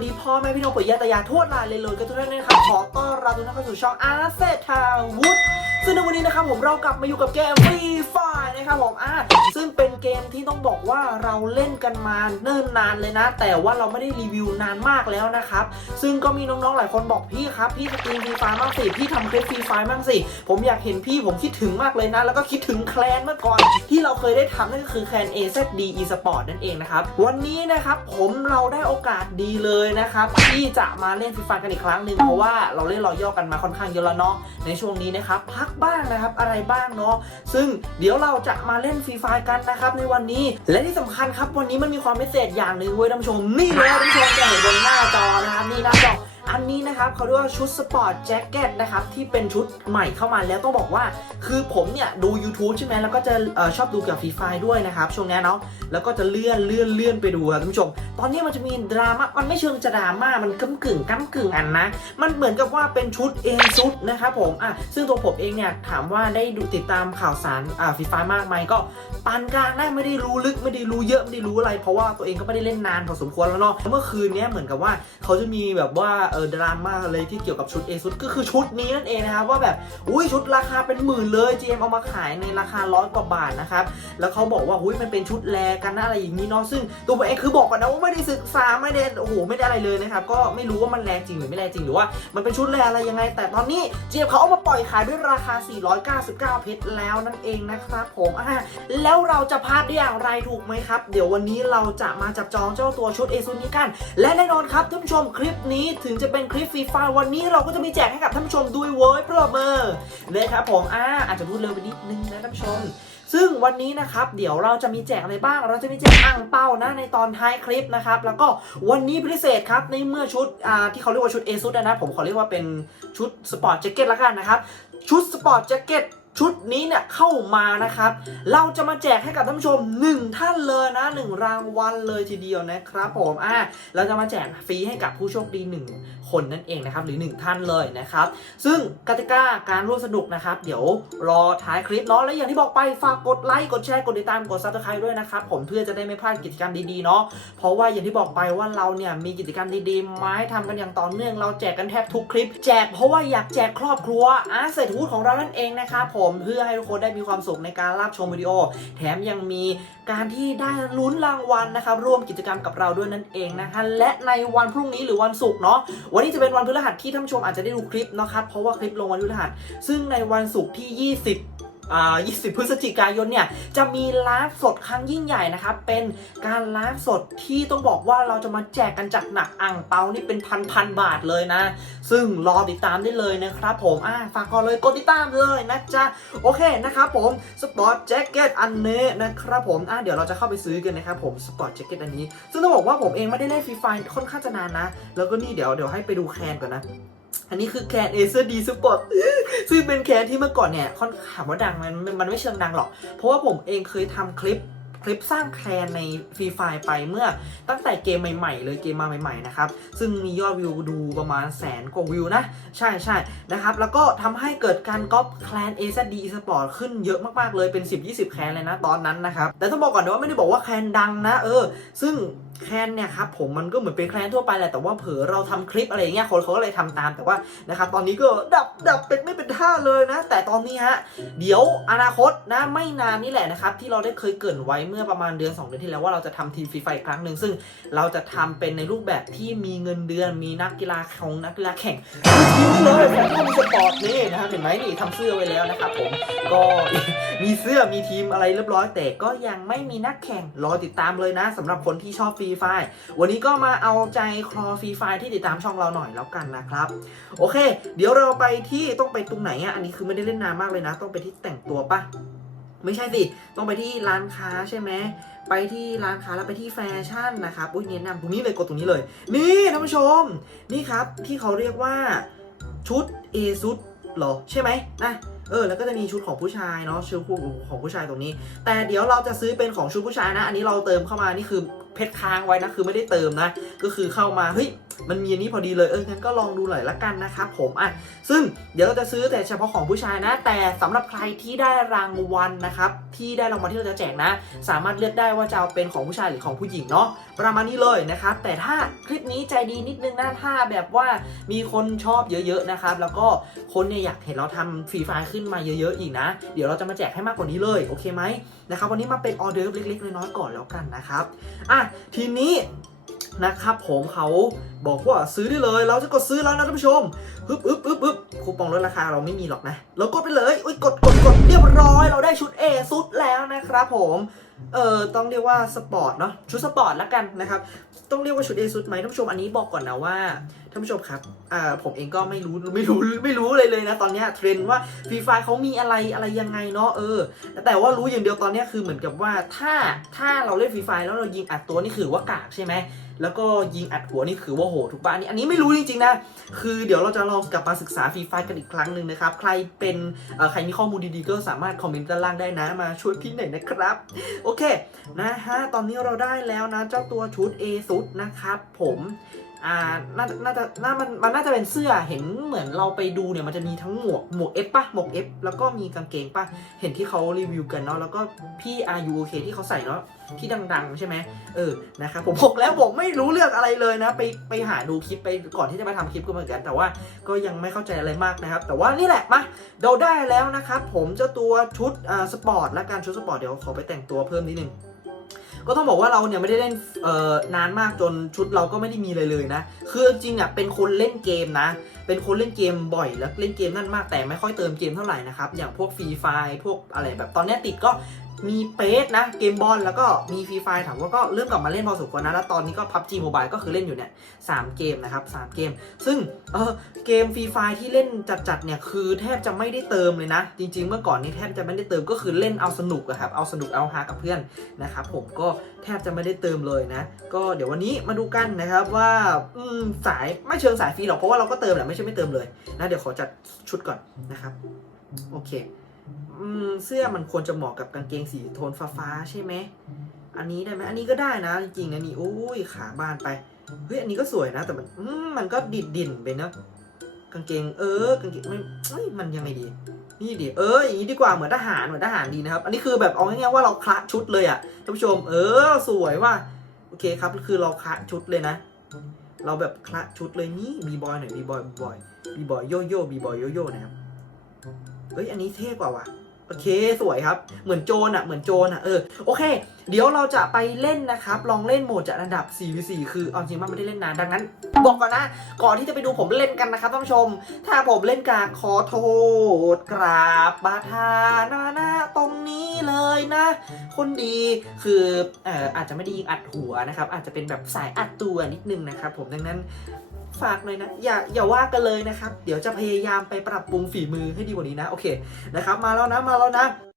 วัสดีพ่อแม่พี่น้องปู่ย่าตายายทวดลาเลยเลยกันทุกท่านนะครับขอต้อนรับทุกท่านเข้าสู่ช่องอาเซทาวุฒซึ่งในวันนี้นะครับผมเรากลับมาอยู่กับเกมฟรีไฟนะครับผมอะซึ่ง เกมที่ต้องบอกว่าเราเล่นกันมาเนิ่นนานเลยนะ แต่ว่าเราไม่ได้รีวิวนานมากแล้วนะครับ ซึ่งก็มีน้องๆหลายคนบอกพี่ครับ พี่สตรีมฟรีไฟบ้างสิพี่ทำคลิปฟรีไฟบ้างสิ ผมอยากเห็นพี่ผมคิดถึงมากเลยนะ แล้วก็คิดถึงแคลนเมื่อก่อน ที่เราเคยได้ทำนั่นก็คือแคลน AZD eSport นั่นเองนะครับ วันนี้นะครับผมเราได้โอกาสดีเลยนะครับที่จะมาเล่นฟรีไฟกันอีกครั้งหนึ่งเพราะว่าเราเล่นรอย่อกันมาค่อนข้างเยอะแล้วเนาะในช่วงนี้นะครับพักบ้างนะครับอะไรบ้างเนาะซึ่งเดี๋ยวเราจะมาเล่นฟรีไฟกันนะครับในวันนี้ และที่สำคัญครับวันนี้มันมีความพิเศษอย่างหนึ่งเว้ยท่านผู้ชมนี่เลยท่านผู้ชมจะเห็นบนหน้าจอนะครับนี่หน้าจอ อันนี้นะครับเขาเรียกว่าชุดสปอร์ตแจ็คเก็ตนะครับที่เป็นชุดใหม่เข้ามาแล้วต้องบอกว่า คือผมเนี่ยดู YouTube ใช่ไหมแล้วก็จะออชอบดูเกี่ยวกับฟรีไฟด้วยนะครับช่วงนี้เนาะแล้วก็จะเลื่อนเลื่อนเลื่อนไปดูครับท่านผู้ชม ตอนนี้มันจะมีดราม่ามันไม่เชิงจะดราม่ามันก้ากึ่งก้ากึ่งอันนะ มันเหมือนกับว่าเป็นชุดเองชุดนะครับผมอะซึ่งตัวผมเองเนี่ยถามว่าได้ดูติดตามข่าวสารอ่าฟรีไฟมากไหมก็ปานกลางได้ไม่ได้รู้ลึกไม่ได้รู้เยอะไม่ได้รู้อะไร เพราะว่าตัวเองก็ไม่ได้เล่นนานพอสมควรแล้วเนาะเมื่อคืนนี้เหมือนกับว่าเขาจะมีแบบว่าเออดราม่าอะไรที่เกี่ยวกับชุดเอซุดก็คือชุดนี้นั่นเองนะครับว่าแบบอุ้ยชุดราคาเป็นหมื่นเลย GM เอามาขายในราคาร้อยกว่าบาทนะครับแล้วเขาบอกว่าหุ้ยมันเป็นชุดแลกันนะอะไรอย่างนี้เนาะซึ่งตัวผมเองคือบอกก่อนนะว่าไม่ได้ศึกษาไม่ได้โอ้โหไม่ได้อะไรเลยนะครับก็ไม่รู้ว่ามันแลจริงหรือไม่แลจริงหรือว่ามันเป็นชุดแลอะไรยังไง แต่ตอนนี้เจียบเขาเอามาปล่อยขายด้วยราคา 499 เพชรแล้วนั่นเองนะครับผมอะแล้วเราจะพลาดได้อย่างไรถูกไหมครับ เดี๋ยววันนี้เราจะมาจับจองเจ้าตัวชุดเอซุนนี้กัน และแน่นอนครับท่านผู้ชมคลิปนี้ถึงจะเป็นคลิปฟรีไฟล์วันนี้เราก็จะมีแจกให้กับท่านผู้ชมด้วยเว้ยโปรเมอร์นะครับผมอ่าอาจจะพูดเร็วไปนิดนึงนะท่านผู้ชมซึ่งวันนี้นะครับเดี๋ยวเราจะมีแจกอะไรบ้าง เราจะมีแจกอ่างเป้านะในตอนท้ายคลิปนะครับ แล้วก็วันนี้พิเศษครับในเมื่อชุดอ่าที่เขาเรียกว่าชุดเอซุดนะผมขอเรียกว่าเป็นชุดสปอร์ตแจ็คเก็ตละกันนะครับ ชุดสปอร์ตแจ็คเก็ต ชุดนี้เนี่ยเข้ามานะครับ เราจะมาแจกให้กับท่านผู้ชม 1 ท่านเลยนะ 1 รางวัลเลยทีเดียวนะครับผมอ่าเราจะมาแจกฟรีให้กับผู้โชคดี 1 คนนั่นเองนะครับหรือ 1 ท่านเลยนะครับ ซึ่งกติกาการร่วมสนุกนะครับ เดี๋ยวรอท้ายคลิปเนาะและอย่างที่บอกไปฝากกดไลค์กดแชร์กดติดตามกดซับสไครต์ด้วยนะครับผมเพื่อจะได้ไม่พลาดกิจกรรมดีๆเนาะเพราะว่าอย่างที่บอกไปว่าเราเนี่ยมีกิจกรรมดีๆมาให้ทำกันอย่างต่อเนื่องเราแจกกันแทบทุกคลิป แจกเพราะว่าอยากแจกครอบครัวอาเศรษฐวุฒิของเรานั่นเองนะครับผมเพื่อให้ทุกคนได้มีความสุขในการรับชมวิดีโอ แถมยังมีการที่ได้ลุ้นรางวัลนะครับร่วมกิจกรรมกับเราด้วยนั่นเองนะคะและในวันพรุ่งนี้หรือวันศุกร์เนาะวันนี้จะเป็นวันพฤหัสที่ท่านชมอาจจะได้ดูคลิปนะครับเพราะว่าคลิปลงวันพฤหัส ซึ่งในวันศุกร์ที่ 20 20 พฤศจิกายนเนี่ยจะมีไลฟ์สดครั้งยิ่งใหญ่นะครับเป็นการไลฟ์สดที่ต้องบอกว่าเราจะมาแจกกันจัดหนักอ่างเปานี่เป็นพันพันบาทเลยนะ ซึ่งรอติดตามได้เลยนะครับผมอ่าฝากก่อนเลยกดติดตามเลยนะจ๊ะโอเคนะครับผมสปอร์ตแจ็คเก็ตอันนี้นะครับผมอ่าเดี๋ยวเราจะเข้าไปซื้อกันนะครับผมสปอร์ตแจ็คเก็ตอันนี้ ซึ่งต้องบอกว่าผมเองไม่ได้เล่นฟรีไฟค่อนข้างจะนานนะ แล้วก็นี่เดี๋ยวเดี๋ยวให้ไปดูแคนก่อนนะ อันนี้คือแคนเอเซอร์ดีสปอร์ตซึ่งเป็นแคนที่เมื่อก่อนเนี่ยค่อนถามว่าดังมันมันไม่เชิงดังหรอก เพราะว่าผมเองเคยทำคลิปคลิปสร้างแคลนในฟรีไฟไปเมื่อตั้งแต่เกมใหม่ๆ เลยเกมมาใหม่ๆนะครับ ซึ่งมียอดวิวดูประมาณแสนกว่าวิวนะ ใช่ใช่นะครับ แล้วก็ทำให้เกิดการก๊อปแคลน AZD Sport ขึ้นเยอะมากๆเลยเป็น 10-20 แคลนเลยนะตอนนั้นนะครับ แต่ต้องบอกก่อนนะว่าไม่ได้บอกว่าแคลนดังนะ เออ ซึ่ง แคลนเนี่ยครับผมมันก็เหมือนเป็นแคลนทั่วไปแหละแต่ว่าเผลอเราทำคลิปอะไรอย่างเงี้ยคนเขาก็เลยทำตามแต่ว่านะครับตอนนี้ก็ดับดับเป็นไม่เป็นท่าเลยนะ แต่ตอนนี้ฮะเดี๋ยวอนาคตนะไม่นานนี่แหละนะครับที่เราได้เคยเกินไว้เมื่อประมาณเดือน 2 เดือนที่แล้วว่าเราจะทำทีมฟรีไฟอีกครั้งหนึ่งซึ่งเราจะทำเป็นในรูปแบบที่มีเงินเดือนมีนักกีฬาของนักกีฬาแข่งทีมนี้เลยแฟนทอมสปอร์ตนี่นะครับเห็นไหมนี่ทำเสื้อไว้แล้วนะครับผมก็มีเสื้อมีทีมอะไรเรียบร้อยแต่ก็ยังไม่มีนักแข่งรอติดตามเลยนะสำหรับคนที่ชอบฟรีไฟวันนี้ก็มาเอาใจคลอฟรีไฟที่ติดตามช่องเราหน่อยแล้วกันนะครับ โอเค เดี๋ยวเราไปที่ต้องไปตรงไหนอะอันนี้คือไม่ได้เล่นนานมากเลยนะ ต้องไปที่แต่งตัวปะไม่ใช่สิ ต้องไปที่ร้านค้าใช่ไหม ไปที่ร้านค้าแล้วไปที่แฟชั่นนะครับ อุ้ยแนะนำตรงนี้เลยกดตรงนี้เลย นี่ท่านผู้ชม นี่ครับที่เขาเรียกว่าชุดเอซุดหรอ ใช่ไหมนะ เออแล้วก็จะมีชุดของผู้ชายเนาะชุดของผู้ชายตรงนี้ แต่เดี๋ยวเราจะซื้อเป็นของชุดผู้ชายนะ อันนี้เราเติมเข้ามานี่คือเพชรค้างไว้นะคือไม่ได้เติมนะ ก็คือเข้ามาเฮ้ย มันมีอันนี้พอดีเลยเอองั้นก็ลองดูหน่อยละกันนะครับผมอะซึ่งเดี๋ยวเราจะซื้อแต่เฉพาะของผู้ชายนะ แต่สำหรับใครที่ได้รางวัลนะครับที่ได้รางวัลที่เราจะแจกนะ สามารถเลือกได้ว่าจะเอาเป็นของผู้ชายหรือของผู้หญิงเนาะประมาณนี้เลยนะครับแต่ถ้าคลิปนี้ใจดีนิดนึงนะถ้าแบบว่ามีคนชอบเยอะๆนะครับแล้วก็คนเนี่ยอยากเห็นเราทำฟรีไฟล์ขึ้นมาเยอะๆอีกนะ เดี๋ยวเราจะมาแจกให้มากกว่านี้เลยโอเคไหมนะครับวันนี้มาเป็นออเดอร์เล็กๆน้อยๆก่อนแล้วกันนะครับอะทีนี้ นะครับผมเขาบอกว่าซื้อได้เลย เราจะกดซื้อแล้วนะท่านผู้ชมฮึบฮึบฮึบฮึบคูปองลดราคาเราไม่มีหรอกนะ เรากดไปเลยอุ้ยกดกดกดเรียบร้อย เราได้ชุด A สุดแล้วนะครับผมเอ่อต้องเรียกว่าสปอร์ตเนาะชุดสปอร์ตแล้วกันนะครับ ต้องเรียกว่าชุดเอซุดไหมท่านผู้ชมอันนี้บอกก่อนนะว่าท่านผู้ชมครับอ่าผมเองก็ไม่รู้ไม่รู้ไม่รู้เลยเลยนะตอนนี้เทรนด์ว่าฟรีไฟเขามีอะไรอะไรยังไงเนาะเออ แต่ว่ารู้อย่างเดียวตอนนี้คือเหมือนกับว่าถ้าถ้าเราเล่นฟรีไฟแล้วเรายิงอัดตัวนี่คือว่ากากใช่ไหมแล้วก็ยิงอัดหัวนี่คือว่าโหถูกปะอันนี้อันนี้ไม่รู้จริงๆนะคือเดี๋ยวเราจะลองกลับมาศึกษาฟรีไฟกันอีกครั้งหนึ่งนะครับ ใครเป็นอ่อใครมีข้อมูลดีๆ ก็สามารถคอมเมนต์ด้านล่างได้นะมาช่วยพี่หน่อยนะครับ โอเคนะฮะตอนนี้เราได้แล้วนะเจ้าตัวชุด A ซุดนะครับผม อ่าน่าน่าจะน่ามันมันน่าจะเป็นเสื้อเห็นเหมือนเราไปดูเนี่ยมันจะมีทั้งหมวกหมวก F ปะหมวก F แล้วก็มีกางเกงปะเห็นที่เขารีวิวกันเนาะแล้วก็พี่ RUOK ที่เขาใส่เนาะที่ดังๆ ใช่ไหมเออนะครับผมบอกแล้วผมไม่รู้เรื่องอะไรเลยนะ ไปไปหาดูคลิปไปก่อนที่จะมาทำคลิปก็เหมือนกัน แต่ว่าก็ยังไม่เข้าใจอะไรมากนะครับ แต่ว่านี่แหละมาเราได้แล้วนะครับผมเจ้าตัวชุดอ่าสปอร์ตและการชุดสปอร์ตเดี๋ยวขอไปแต่งตัวเพิ่มนิดนึง ก็ต้องบอกว่าเราเนี่ยไม่ได้เล่นเอ่อนานมากจนชุดเราก็ไม่ได้มีเลยเลยนะ คือจริงอะเป็นคนเล่นเกมนะ เป็นคนเล่นเกมบ่อยแล้วเล่นเกมนั่นมากแต่ไม่ค่อยเติมเกมเท่าไหร่นะครับ อย่างพวกฟรีไฟพวกอะไรแบบตอนนี้ติดก็ มีเปสนะเกมบอลแล้วก็มีฟรีไฟถามว่าก็เริ่มกลับมาเล่นพอสมควรนะ แล้วตอนนี้ก็พับจีโมบายก็คือเล่นอยู่เนี่ยสามเกมนะครับสามเกม ซึ่งเออเกมฟรีไฟที่เล่นจัดๆเนี่ยคือแทบจะไม่ได้เติมเลยนะ จริง ๆ เมื่อก่อนนี้แทบจะไม่ได้เติมก็คือเล่นเอาสนุกอะครับเอาสนุกเอาฮากับเพื่อนนะครับผมก็แทบจะไม่ได้เติมเลยนะ ก็เดี๋ยววันนี้มาดูกันนะครับว่าสายไม่เชิงสายฟรีหรอกเพราะว่าเราก็เติมแหละไม่ใช่ไม่เติมเลยนะเดี๋ยวขอจัดชุดก่อนนะครับโอเค เสื้อมันควรจะเหมาะกับกางเกงสีโทนฟ้าๆใช่ไหม อันนี้ได้ไหมอันนี้ก็ได้นะจริงๆนะนี่โอ้ยขาบานไป เฮ้ยอันนี้ก็สวยนะ แต่มันอืมมันก็ดิดดิ่นไปเนอะกางเกงเออกางเกงไม่เอ้ยมันยังไงดี นี่ดิเอออย่างนี้ดีกว่าเหมือนทหารเหมือนทหารดีนะครับ อันนี้คือแบบเอาง่ายๆว่าเราคละชุดเลยอะท่านผู้ชม เออสวยว่ะโอเคครับคือเราคละชุดเลยนะ เราแบบคละชุดเลยนี่บีบอยหน่อยบีบอยบีบอยบีบอยโยโย่บีบอยโยโย่นะครับ เฮ้ยอันนี้เท่กว่าว่ะโอเคสวยครับ เหมือนโจรอะเหมือนโจรอะเออโอเค เดี๋ยวเราจะไปเล่นนะครับ ลองเล่นโหมดจากระดับ 4v4 คือเอาจริงมันไม่ได้เล่นนานดังนั้น บอกก่อนนะ ก่อนที่จะไปดูผมเล่นกันนะครับท่านผู้ชม ถ้าผมเล่นกากขอโทษ กราบบาทานานาตรงนี้เลยนะ คนดีคือเอ่ออาจจะไม่ได้ยิงอัดหัวนะครับ อาจจะเป็นแบบสายอัดตัวนิดนึงนะครับผมดังนั้น ฝากหน่อยนะ อย่าอย่าว่ากันเลยนะครับ เดี๋ยวจะพยายามไปปรับปรุงฝีมือให้ดีกว่านี้นะ โอเคนะครับ มาแล้วนะ มาแล้วนะ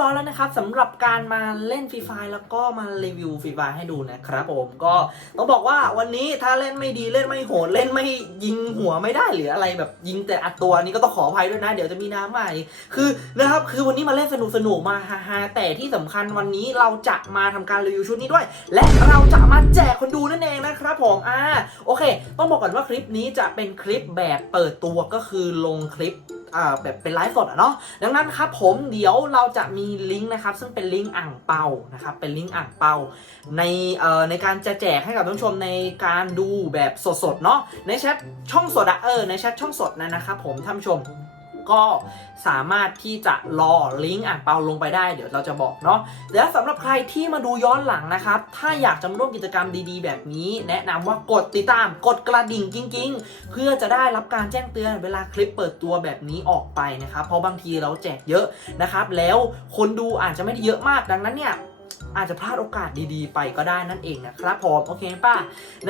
ร้อยแล้วนะครับสำหรับการมาเล่นฟรีไฟแล้วก็มารีวิวฟรีไฟให้ดูนะครับผมก็ต้องบอกว่าวันนี้ถ้าเล่นไม่ดีเล่นไม่โหดเล่นไม่ยิงหัวไม่ได้หรืออะไรแบบยิงแต่อัดตัวนี้ก็ต้องขออภัยด้วยนะ เดี๋ยวจะมีน้ำใหม่คือนะครับคือวันนี้มาเล่นสนุกสนุกๆมาฮาๆแต่ที่สำคัญวันนี้เราจะมาทำการรีวิวชุดนี้ด้วย และเราจะมาแจกคนดูนั่นเองนะครับผมอ่าโอเค ต้องบอกก่อนว่าคลิปนี้จะเป็นคลิปแบบเปิดตัวก็คือลงคลิป อ่าแบบเป็นไลฟ์สดอะเนาะดังนั้นครับผมเดี๋ยวเราจะมีลิงก์นะครับ ซึ่งเป็นลิงก์อ่างเปานะครับเป็นลิงก์อ่างเปาในเอ่อในการจะแจกให้กับท่านผู้ชมในการดูแบบสดๆเนาะในแชทช่องสดอะเออในแชทช่องสดนะนะครับผมท่านผู้ชม ก็สามารถที่จะรอลิงก์อ่างเปาลงไปได้เดี๋ยวเราจะบอกเนาะและสำหรับใครที่มาดูย้อนหลังนะครับ ถ้าอยากจะร่วมกิจกรรมดีๆ แบบนี้ แนะนำว่ากดติดตามกดกระดิ่งกิ้งๆ เพื่อจะได้รับการแจ้งเตือนเวลาคลิปเปิดตัวแบบนี้ออกไปนะครับ เพราะบางทีเราแจกเยอะนะครับ แล้วคนดูอาจจะไม่ได้เยอะมากดังนั้นเนี่ย อาจจะพลาดโอกาสดีๆ ไปก็ได้นั่นเองนะครับผมโอเคป่ะ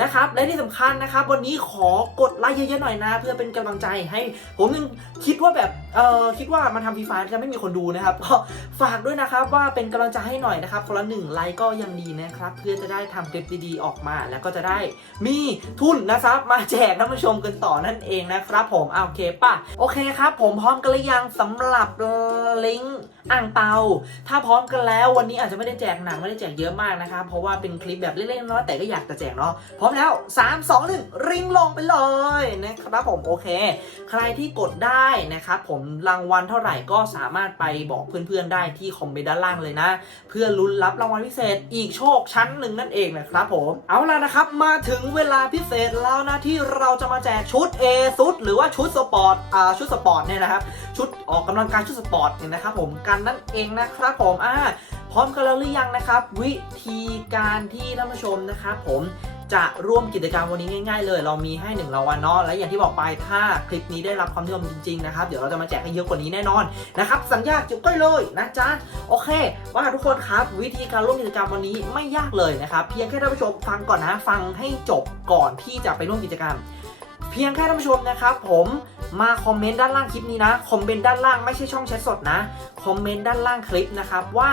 นะครับ และที่สำคัญนะครับ วันนี้ขอกดไลค์เยอะๆหน่อยนะ เพื่อเป็นกำลังใจให้ผมยังคิดว่าแบบเออคิดว่ามันทำฟรีไฟจะไม่มีคนดูนะครับก็ฝากด้วยนะครับว่าเป็นกำลังใจให้หน่อยนะครับคนละหนึ่งไลค์ก็ยังดีนะครับ เพื่อจะได้ทำคลิปดีๆออกมา แล้วก็จะได้มีทุนนะครับมาแจกท่านผู้ชมกันต่อนั่นเองนะครับ ผมเอะโอเคป่ะโอเคครับ ผมพร้อมกันหรือยังสำหรับลิงก์อ่างเปาถ้าพร้อมกันแล้ววันนี้อาจจะไม่ได้แจกกหนังไม่ได้แจกเยอะมากนะครับเพราะว่าเป็นคลิปแบบเล็กๆเน้อยๆแต่ก็อยากจะแจกเนาะพร้อมแล้ว 3 2 1 ริงลงไปเลยนะครับผมโอเค ใครที่กดได้นะครับผมรางวัลเท่าไหร่ก็สามารถไปบอกเพื่อนๆได้ที่คอมเมนต์ด้านล่างเลยนะ เพื่อลุ้นรับรางวัลพิเศษอีกโชคชั้นหนึ่งนั่นเองนะครับผมเอาล่ะนะครับมาถึงเวลาพิเศษแล้วนะที่เราจะมาแจกชุด A ซุดหรือว่าชุดสปอร์ตอ่าชุดสปอร์ตเนี่ยนะครับชุดออกกำลังกายชุดสปอร์ตเนี่ยนะครับผมกันนั่นเองนะครับผมอ่า พร้อมกันแล้วหรือยังนะครับ วิธีการที่ท่านผู้ชมนะครับผมจะร่วมกิจกรรมวันนี้ง่ายๆเลย เรามีให้หนึ่งรางวัลเนาะและอย่างที่บอกไปถ้าคลิปนี้ได้รับความนิยมจริงๆนะครับ เดี๋ยวเราจะมาแจกให้เยอะกว่านี้แน่นอนนะครับ สัญญาจุกก้อยเลยนะจ๊ะโอเค ว่าทุกคนครับ วิธีการร่วมกิจกรรมวันนี้ไม่ยากเลยนะครับ เพียงแค่ท่านผู้ชมฟังก่อนนะฟังให้จบก่อนที่จะไปร่วมกิจกรรม เพียงแค่ท่านผู้ชมนะครับ ผมมาคอมเมนต์ด้านล่างคลิปนี้นะคอมเมนต์ด้านล่างไม่ใช่ช่องแชทสดนะคอมเมนต์ด้านล่างคลิปนะครับว่า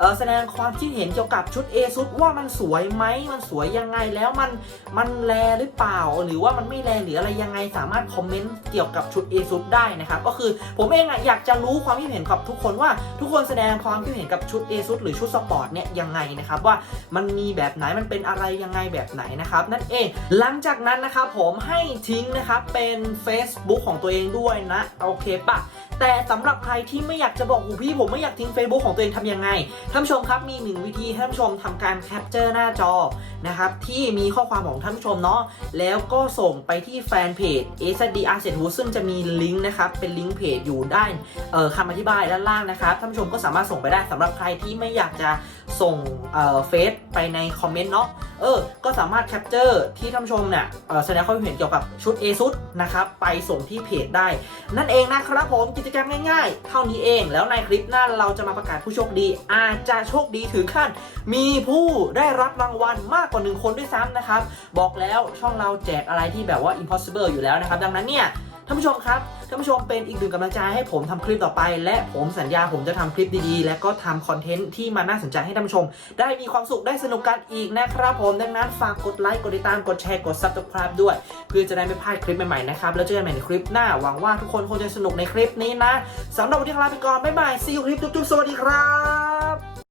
เออแสดงความคิดเห็นเกี่ยวกับชุด A ชุดว่ามันสวยไหมมันสวยยังไงแล้วมันมันแลหรือเปล่า หรือว่ามันไม่แลหรืออะไรยังไงสามารถคอมเมนต์เกี่ยวกับชุด A ชุดได้นะครับก็คือผมเองอะอยากจะรู้ความคิดเห็นกับทุกคนว่าทุกคนแสดงความคิดเห็นกับชุด A ชุดหรือชุดสปอร์ตเนี่ยยังไงนะครับว่ามันมีแบบไหนมันเป็นอะไรยังไงแบบไหนนะครับนั่นเองหลังจากนั้นนะครับผมให้ทิ้งนะครับเป็น Facebook ของตัวเองด้วยนะโอเคปะ แต่สำหรับใครที่ไม่อยากจะบอกหูพี่ผมไม่อยากทิ้ง Facebook ของตัวเองทำยังไงท่านผู้ชมครับมีหนึ่งวิธีให้ท่านผู้ชมทำการแคปเจอร์หน้าจอนะครับที่มีข้อความของท่านผู้ชมเนาะแล้วก็ส่งไปที่แฟนเพจ SD a r s e t h o ซึ่งจะมีลิงก์นะครับเป็นลิงก์เพจอยู่ด้านออคำอธิบายด้านล่างนะครับท่านผู้ชมก็สามารถส่งไปได้สำหรับใครที่ไม่อยากจะส่งเฟซไปในคอมเมนต์เนาะ เออ ก็สามารถแคปเจอร์ที่ท่านชมเนี่ยแสดงความเห็นเกี่ยวกับชุด A ชุดนะครับ ไปส่งที่เพจได้ นั่นเองนะครับผมกิจกรรมง่ายๆ เท่านี้เอง แล้วในคลิปหน้าเราจะมาประกาศผู้โชคดี อาจจะโชคดีถึงขั้น มีผู้ได้รับรางวัลมากกว่าหนึ่งคนด้วยซ้ำนะครับ บอกแล้วช่องเราแจกอะไรที่แบบว่า impossible อยู่แล้วนะครับ ดังนั้นเนี่ย ท่านผู้ชมครับท่านผู้ชมเป็นอีกหนึ่งกำลังใจให้ผมทำคลิปต่อไป และผมสัญญาผมจะทำคลิปดีๆ และก็ทำคอนเทนต์ที่มันน่าสนใจให้ท่านผู้ชม ได้มีความสุขได้สนุกกันอีกนะครับผมดังนั้นฝากกดไลค์กดติดตามกดแชร์กด subscribe ด้วย เพื่อจะได้ไม่พลาดคลิปใหม่ๆนะครับแล้วเจอกันใหม่ในคลิปหน้าหวังว่าทุกคนคงจะสนุกในคลิปนี้นะสำหรับวันนี้ลาไปก่อนบ๊ายบาย see you คลิปจุ๊บๆสวัสดีครับ